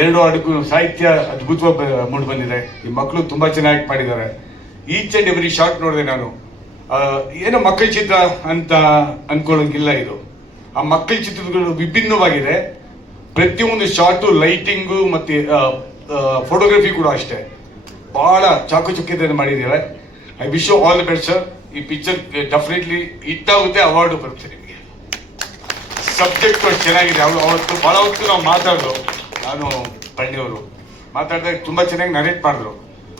ಎರಡು ಅಡುಗು ಸಾಹಿತ್ಯ ಅದ್ಭುತವ ಮೂಡಿ ಬಂದಿದೆ. ಈ ಮಕ್ಕಳು ತುಂಬಾ ಚೆನ್ನಾಗಿ ಮಾಡಿದ್ದಾರೆ. ಈಚ್ ಅಂಡ್ ಎವ್ರಿ ಶಾರ್ಟ್ ನೋಡಿದೆ ನಾನು. ಏನೋ ಮಕ್ಕಳ ಚಿತ್ರ ಅಂತ ಅನ್ಕೊಳ್ಳೋಂಗಿಲ್ಲ ಇದು. ಆ ಮಕ್ಕಳ ಚಿತ್ರಗಳು ವಿಭಿನ್ನವಾಗಿದೆ. ಪ್ರತಿಯೊಂದು ಶಾರ್ಟು ಲೈಟಿಂಗು ಮತ್ತೆ ಫೋಟೋಗ್ರಫಿ ಕೂಡ ಅಷ್ಟೇ. ಬಹಳ ಚಾಕುಚಕ್ಯತೆಯನ್ನು ಮಾಡಿದ್ದಾರೆ. I wish you all best, sir. ಈ ಪಿಕ್ಚರ್ ಡೆಫಿನೆಟ್ಲಿ ಇಟ್ಟಾಗುತ್ತೆ ಅವಾರ್ಡು ಬರುತ್ತೆ ನಿಮಗೆ. ಸಬ್ಜೆಕ್ಟ್ ಚೆನ್ನಾಗಿದೆ. ಅವಳು ಅವತ್ತು, ಬಹಳ ಹೊತ್ತು ನಾವು ಮಾತಾಡಿದ್ರು ನಾನು ಪಳ್ಳಿಯವರು. ಮಾತಾಡಿದಾಗ ತುಂಬಾ ಚೆನ್ನಾಗಿ ನರೇಟ್ ಮಾಡಿದ್ರು.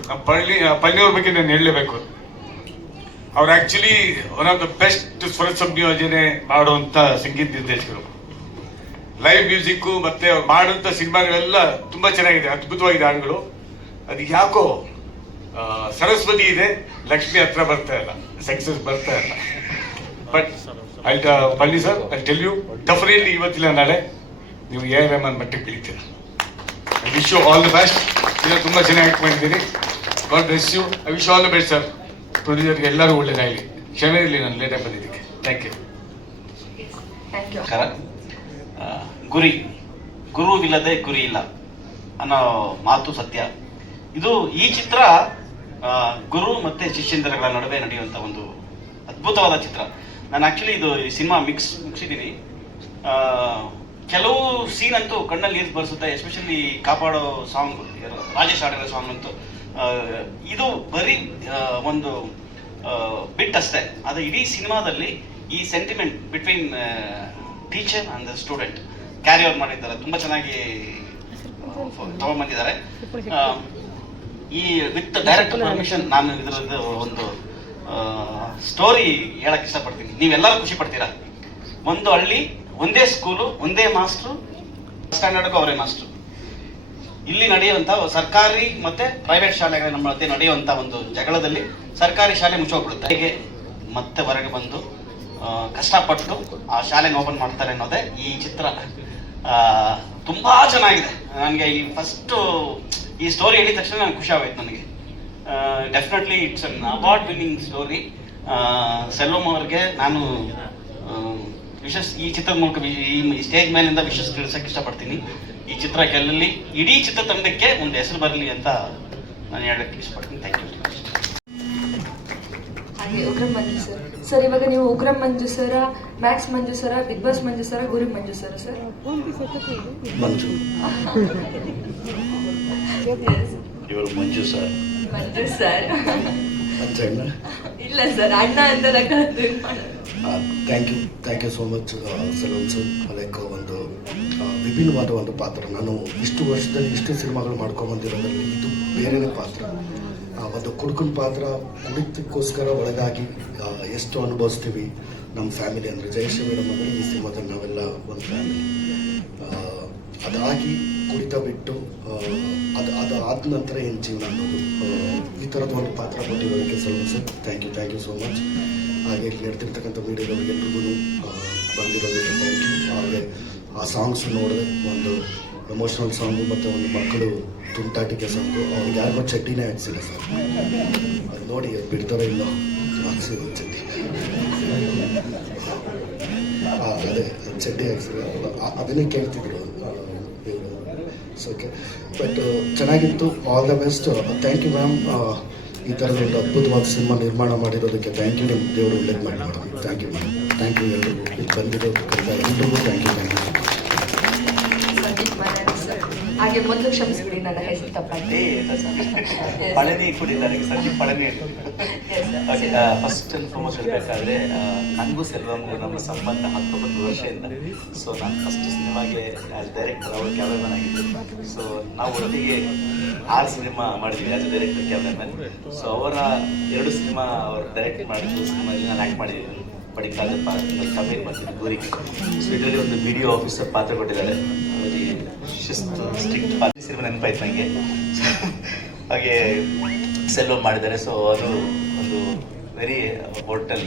ನಮ್ಮ ಪಳ್ಳಿ ಪಳ್ಳಿಯವ್ರ ಬಗ್ಗೆ ನಾನು ಹೇಳಲೇಬೇಕು. ಅವ್ರು actually one of the best ಸ್ವರ ಸಂಯೋಜನೆ ಮಾಡುವಂತ ಸಂಗೀತ ನಿರ್ದೇಶಕರು. ಲೈವ್ ಮ್ಯೂಸಿಕ್ ಮತ್ತೆ ಅವ್ರು ಮಾಡುವಂತ ಸಿನಿಮಾಗಳೆಲ್ಲ ತುಂಬಾ ಚೆನ್ನಾಗಿದೆ, ಅದ್ಭುತವಾಗಿದೆ ಹಾಡುಗಳು. ಅದು ಯಾಕೋ ಸರಸ್ವತಿ ಇದೆ, ಲಕ್ಷ್ಮಿ ಹತ್ರ ಬರ್ತಾ ಇಲ್ಲ ಸಕ್ಸಸ್ ಬರ್ತಾ ಇಲ್ಲ. But I Palli sir I tell you definitely ಇವತ್ತಿಲ್ಲ ನಾಳೆ ನೀವು ಎ ರೆಹಮಾನ್ ಮಟ್ಟಿಗೆ ಬೆಳಿತೀರ. Wish you all the best ಈಗ ತುಂಬಾ ಚೆನ್ನಾಗಿ ಆಕ್ಟ್ ಮಾಡಿದ್ದೀರಿ God bless you I wish all the best sir ಪ್ರೊಡ್ಯೂಸರ್ಗೆ ಎಲ್ಲರೂ ಒಳ್ಳೇದಾಗಲಿ. ಕ್ಷಮೆ ಇರಲಿ ನಾನು ಲೇಟಾಗಿ ಬಂದಿದ್ದಕ್ಕೆ. ಥ್ಯಾಂಕ್ ಯು ಗುರಿ. ಗುರುವಿಲ್ಲದೆ ಗುರಿ ಇಲ್ಲ ಅನ್ನೋ ಮಾತು ಸತ್ಯ. ಇದು ಈ ಚಿತ್ರ ಗುರು ಮತ್ತೆ ಶಿಷ್ಯಂದರಗಳ ನಡುವೆ ನಡೆಯುವಂತ ಒಂದು ಅದ್ಭುತವಾದ ಚಿತ್ರ. ನಾನು ಆಕ್ಚುಲಿ ಇದು ಈ ಸಿನಿಮಾ ಮಿಕ್ಸ್ ಮುಗಿಸಿದ್ದೀನಿ. ಕೆಲವು ಸೀನ್ ಅಂತೂ ಕಣ್ಣಲ್ಲಿ ನೀರು ಬರ್ಸುತ್ತೆ ಎಸ್ಪೆಷಲಿ ಕಾಪಾಡೋ ಸಾಂಗ್ ರಾಜೇಶ್ ಆಡಿರೋ ಸಾಂಗ್ ಅಂತೂ. ಇದು ಬರೀ ಒಂದು ಬಿಟ್ ಅಷ್ಟೇ. ಅದು ಇಡೀ ಸಿನಿಮಾದಲ್ಲಿ ಈ sentiment between teacher and student carry out ಮಾಡಿದ್ದಾರೆ. ತುಂಬಾ ಚೆನ್ನಾಗಿ ತಗೊಂಡ್ಬಂದಿದ್ದಾರೆ. ಈ ವಿತ್ ಡೈರೆಕ್ಟ್ ಪರ್ಮಿಷನ್ ನಾನು ಇದರದ್ದು ಒಂದು ಸ್ಟೋರಿ ಹೇಳಕ್ ಇಷ್ಟಪಡ್ತೀನಿ. ನೀವೆಲ್ಲರೂ ಖುಷಿ ಪಡ್ತೀರಾ? ಒಂದು ಹಳ್ಳಿ ಒಂದೇ ಸ್ಕೂಲು, ಒಂದೇ ಮಾಸ್ಟ್ರು, ಸ್ಟ್ಯಾಂಡರ್ಡ್ಗೂ ಅವರೇ ಮಾಸ್ಟ್ರು. ಇಲ್ಲಿ ನಡೆಯುವಂಥ ಸರ್ಕಾರಿ ಮತ್ತೆ ಪ್ರೈವೇಟ್ ಶಾಲೆಗಳ ನಮ್ಮ ಮಧ್ಯೆ ನಡೆಯುವಂತ ಒಂದು ಜಗಳದಲ್ಲಿ ಸರ್ಕಾರಿ ಶಾಲೆ ಮುಚ್ಚೋಗ್ಬಿಡುತ್ತೆ ಹೇಗೆ ಮತ್ತೆ ಹೊರಗೆ ಬಂದು ಕಷ್ಟಪಟ್ಟು ಆ ಶಾಲೆನ ಓಪನ್ ಮಾಡ್ತಾರೆ ಅನ್ನೋದೇ ಈ ಚಿತ್ರ. ತುಂಬ ಚೆನ್ನಾಗಿದೆ. ನನಗೆ ಈ ಫಸ್ಟ್ ಈ ಸ್ಟೋರಿ ಹೇಳಿದ ತಕ್ಷಣ ನನಗೆ ಖುಷಿ ಆಗೋಯ್ತು ನನಗೆ. Definitely it's an award winning story Selvam ಅವ್ರಿಗೆ ನಾನು ವಿಶಸ್ ಈ ಚಿತ್ರದ ಮೂಲಕ ಈ ಸ್ಟೇಜ್ ಮೇಲಿಂದ ವಿಶಸ್ ತಿಳಿಸಕ್ಕೆ ಇಷ್ಟಪಡ್ತೀನಿ. ಈ ಚಿತ್ರ ಗೆಲ್ಲಲಿ ಇಡೀ ಚಿತ್ರತಂಡಕ್ಕೆ ಒಂದು ಹೆಸರು ಬರಲಿ ಅಂತ ನಾನು ಹೇಳಕ್ಕೆ ಇಷ್ಟಪಡ್ತೀನಿ. ಥ್ಯಾಂಕ್ ಯು ಹಾಗೆ ಉಗ್ರಂ ಮಂಜು ಸರ್. ಸರ್ ಇವಾಗ ನೀವು ಉಗ್ರಂ ಮಂಜು ಸರ ಮ್ಯಾಕ್ಸ್ ಮಂಜು ಸರ ಬಿಗ್ ಬಾಸ್ ಮಂಜು ಸರ ಗುರಿ ಮಂಜು ಸರ ಸರ್? ಮಂಜು. ಇವರು ಮಂಜು ಸರ್. ಮಂಜು ಸರ್. ಇಲ್ಲ ಸರ್ ಅಣ್ಣ ಅಂತ ನನ್ನದು ಇದು thank you thank you so much salon sir like ಒಂದು ವಿಭಿನ್ನವಾದ ಒಂದು ಪಾತ್ರ. ನಾನು ಇಷ್ಟು ವರ್ಷದಲ್ಲಿ ಇಷ್ಟು ಸಿನಿಮಾಗಳು ಮಾಡ್ಕೊಂಬಂದಿರೋದ್ರಲ್ಲಿ ಇದು ಬೇರೆನೇ ಪಾತ್ರ. ಒಂದು ಕುಡುಕನ ಪಾತ್ರ ಕುಡಿತಕ್ಕೋಸ್ಕರ ಒಳಗಾಗಿ ಎಷ್ಟು ಅನುಭವಿಸ್ತೀವಿ ನಮ್ಮ ಫ್ಯಾಮಿಲಿ ಅಂದರೆ ಜಯಶ್ರೀ ಮೇಡಮ್ ಅಂದರೆ ಈ ಸಿನಿಮಾದಲ್ಲಿ ನಾವೆಲ್ಲ ಒಂದು ಫ್ಯಾಮಿಲಿ ಅದಾಗಿ ಕುಡಿತ ಬಿಟ್ಟು ಅದು ಅದು ಆದ ನಂತರ ಏನು ಜೀವನ ಅನ್ನೋದು ಈ ಥರದ ಒಂದು ಪಾತ್ರ ಕೊಟ್ಟಿರೋದಕ್ಕೆ ಸ್ವಲ್ಪ sir thank you thank you so much ಹಾಗೆ ಇಲ್ಲಿ ನಡೆದಿರ್ತಕ್ಕಂಥ ಮೀಡಿಯಾದವ್ರಿಗೆಲ್ರಿಗೂ ಬಂದಿರೋದಕ್ಕೆ ಥ್ಯಾಂಕ್ ಯು ಹಾಗೆ ಆ ಸಾಂಗ್ಸ್ ನೋಡಿದೆ ಒಂದು ಎಮೋಷನಲ್ ಸಾಂಗು ಮತ್ತು ಒಂದು ಮಕ್ಕಳು ತುಂಟಾಟಿಕೆ ಸಾಂಗು ಅವ್ರಿಗೆ ಯಾರಿಗೂ ಚಡ್ಡಿನೇ ಹಾಕ್ಸಿಲ್ಲ ಸರ್ ಅದು ನೋಡಿ ಅದು ಬಿಡ್ತಾರೋ ಇಲ್ಲ ಹಾಕ್ಸಿಲ್ಲ ಚಡ್ಡಿ. ಅದೇ ಚಡ್ಡಿ ಹಾಕ್ಸಿಲ್ಲ ಅದನ್ನೇ ಕೇಳ್ತಿದ್ರು. ಓಕೆ. ಬಟ್ ಚೆನ್ನಾಗಿತ್ತು. All the best thank you ma'am ಈ ಥರದ ಒಂದು ಅದ್ಭುತವಾದ ಸಿನಿಮಾ ನಿರ್ಮಾಣ ಮಾಡಿರೋದಕ್ಕೆ ಥ್ಯಾಂಕ್ ಯು ನಿಮ್ಮ ದೇವರು ಒಳ್ಳೇದು ಮಾಡಿ madam thank you ma'am thank you ಎಲ್ಲರಿಗೂ ಇಲ್ಲಿ ಬಂದಿರೋದಕ್ಕಿಂತ ಎಲ್ರಿಗೂ ಥ್ಯಾಂಕ್ ಯು ಥ್ಯಾಂಕ್ ಯು ಹಾಗೆ ಮೊದಲು ಕ್ಷಮಿಸ್ಬಿಡಿ ನನ್ನ ಹೆಸರು ತಪ್ಪಾಗಿ ಪಳನಿ ಕುಡಿತಾರೆ Sandeep Palani. First and foremost ಹೇಳಬೇಕಾದ್ರೆ ನನಗೂ ಸೆಲ್ವಂಗೂ ನಮ್ಮ ಸಂಬಂಧ ಹತ್ತೊಂಬತ್ತು ವರ್ಷದಿಂದ. ಸೊ ನಾನು ಫಸ್ಟ್ ಸಿನಿಮಾಗೆ ಆಸ್ ಡೈರೆಕ್ಟರ್ ಅವರು ಕ್ಯಾಮ್ರಾಮನ್ ಆಗಿದ್ದರು ಸೊ ನಾವು ಒಟ್ಟಿಗೆ ಆರು ಸಿನಿಮಾ ಮಾಡಿದ್ವಿ ಆಸ್ ಡೈರೆಕ್ಟರ್ ಕ್ಯಾಮ್ರಾಮನ್ ಸೊ ಅವರ ಎರಡು ಸಿನಿಮಾ ಅವರು ಡೈರೆಕ್ಟ್ ಮಾಡಿದ್ರು. ಸಿನಿಮಾದಲ್ಲಿ ನಾನು ಆ್ಯಕ್ಟ್ ಮಾಡಿದ್ದೀನಿ. ಪಡಿಕಾಲದ ಪಾತ್ರ ಕಮ್ಮಿ ಮತ್ತು ಗೋರಿಗೆ. ಸೊ ಇದರಲ್ಲಿ ಒಂದು ವಿಡಿಯೋ ಆಫೀಸರ್ ಪಾತ್ರ ಕೊಟ್ಟಿದ್ದಾರೆ. ಶಿಸ್ತು ಸ್ಟ್ರಿಕ್ಟ್ ಪಾಲಿಸಿ ನೆನಪಾಯ್ತು ನನಗೆ ಹಾಗೆ ಸೆಲ್ವ ಮಾಡಿದ್ದಾರೆ. ಸೊ ಅದು ಒಂದು ವೆರಿ ಹೋಟೆಲ್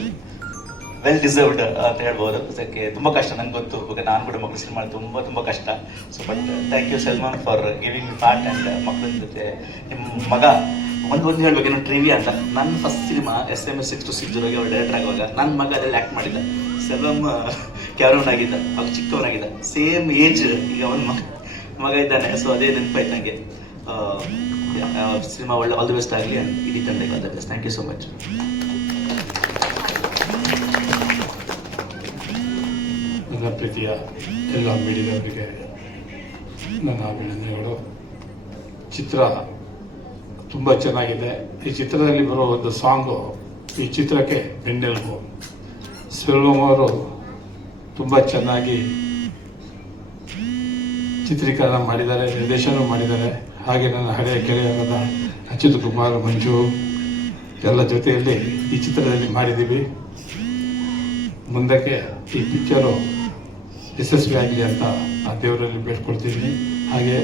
ವೆಲ್ ಡಿಸರ್ವ್ಡ್ ಅಂತ ಹೇಳ್ಬೋದು. ಅದಕ್ಕೆ ತುಂಬ ಕಷ್ಟ, ನಂಗೆ ಗೊತ್ತು. ನಾನು ಕೂಡ ಮಕ್ಕಳು ಸಿನಿಮಾ ತುಂಬ ತುಂಬ ಕಷ್ಟ. So but thank you Salman for giving part and ಮಕ್ಕಳ ಜೊತೆ ನಿಮ್ಮ ಮಗ. ಒಂದು ಒಂದು ಹೇಳ್ಬೇಕು, ಏನೋ ಟ್ರಿವಿ ಅಂತ. ನನ್ನ first cinema S M S six two six ಜೊತೆಗೆ ಅವ್ರು ಡೈರೆಕ್ಟರ್ ಆಗುವಾಗ ನನ್ನ ಮಗ ಅದರಲ್ಲಿ ಆ್ಯಕ್ಟ್ ಮಾಡಿದ್ದ. ಸೆಲ್ವಮ್ ಕ್ಯಾರೋನ್ ಆಗಿದ್ದ ಅವ್ರು ಚಿಕ್ಕವನಾಗಿದ್ದ. ಸೇಮ್ ಏಜ್ ಈಗ ಅವನ ಮಗ. ಮಗ ಇದ್ದಾನೆ ಸೊ ಅದೇ ನೆನಪಾಯ್ತು ನನಗೆ ಸಿನಿಮಾ ಒಳ್ಳೆ ಆಲ್ ದಿ ಬೆಸ್ಟ್ ಆಗಲಿ ಇಡೀ ತಂಡಕ್ಕೆ all the best thank you so much ನನ್ನ ಪ್ರೀತಿಯ ಎಲ್ಲ ಮೀಡಿಯಾದವರಿಗೆ ನನ್ನ ಅಭಿನಂದನೆಗಳು. ಚಿತ್ರ ತುಂಬ ಚೆನ್ನಾಗಿದೆ. ಈ ಚಿತ್ರದಲ್ಲಿ ಬರೋ ಒಂದು ಸಾಂಗು ಈ ಚಿತ್ರಕ್ಕೆ ಬೆನ್ನೆಲುಬು. ಸೆಲ್ವಮ್ ಅವರು ತುಂಬ ಚೆನ್ನಾಗಿ ಚಿತ್ರೀಕರಣ ಮಾಡಿದ್ದಾರೆ, ನಿರ್ದೇಶನ ಮಾಡಿದ್ದಾರೆ. ಹಾಗೆ ನನ್ನ ಹಳೆಯ ಗೆಳೆಯರಾದ ಅಚ್ಯುತ್ ಕುಮಾರ್, ಮಂಜು, ಎಲ್ಲ ಜೊತೆಯಲ್ಲಿ ಈ ಚಿತ್ರದಲ್ಲಿ ಮಾಡಿದ್ದೀವಿ. ಮುಂದಕ್ಕೆ ಈ ಪಿಕ್ಚರು ಯಶಸ್ವಿ ಆಗಲಿ ಅಂತ ಆ ದೇವರಲ್ಲಿ ಬೇಡ್ಕೊಳ್ತೀನಿ. ಹಾಗೆ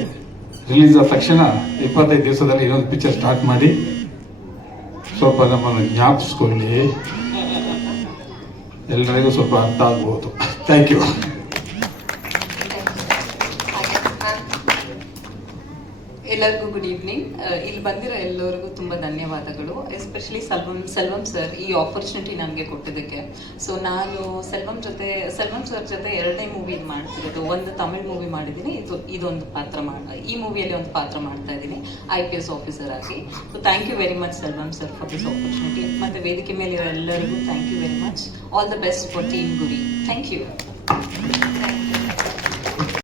ರಿಲೀಸ್ ಆದ ತಕ್ಷಣ ಇಪ್ಪತ್ತೈದು ದಿವಸದಲ್ಲಿ ಇನ್ನೊಂದು ಪಿಕ್ಚರ್ ಸ್ಟಾರ್ಟ್ ಮಾಡಿ. ಸ್ವಲ್ಪ ನಮ್ಮನ್ನು ಜ್ಞಾಪಿಸ್ಕೊಳ್ಳಿ. ಎಲ್ಲರಿಗೂ ಸ್ವಲ್ಪ ಅರ್ಥ ಆಗ್ಬೋದು. ಥ್ಯಾಂಕ್ ಯು ಎಲ್ಲರಿಗೂ ಗುಡ್ ಈವ್ನಿಂಗ್ ಇಲ್ಲಿ ಬಂದಿರೋ ಎಲ್ಲರಿಗೂ ತುಂಬ ಧನ್ಯವಾದಗಳು. ಎಸ್ಪೆಷಲಿ ಸೆಲ್ವಂ ಸೆಲ್ವಂ ಸರ್ ಈ ಆಪರ್ಚುನಿಟಿ ನಮಗೆ ಕೊಟ್ಟಿದ್ದಕ್ಕೆ. ಸೊ ನಾನು ಸೆಲ್ವಂ ಜೊತೆ, ಸೆಲ್ವಂ ಸರ್ ಜೊತೆ ಎರಡನೇ ಮೂವಿ ಮಾಡ್ತಿರೋದು. ಒಂದು ತಮಿಳ್ ಮೂವಿ ಮಾಡಿದ್ದೀನಿ. ಇದು, ಇದೊಂದು ಪಾತ್ರ ಮಾಡ ಈ ಮೂವಿಯಲ್ಲಿ ಒಂದು ಪಾತ್ರ ಮಾಡ್ತಾ ಇದ್ದೀನಿ. ಐ ಪಿ ಎಸ್ ಆಫೀಸರ್ ಆಗಿ. So thank you very much Selvam sir for this opportunity ಮತ್ತು ವೇದಿಕೆ ಮೇಲಿರೋ ಎಲ್ಲರಿಗೂ thank you very much all the best for team Guri thank you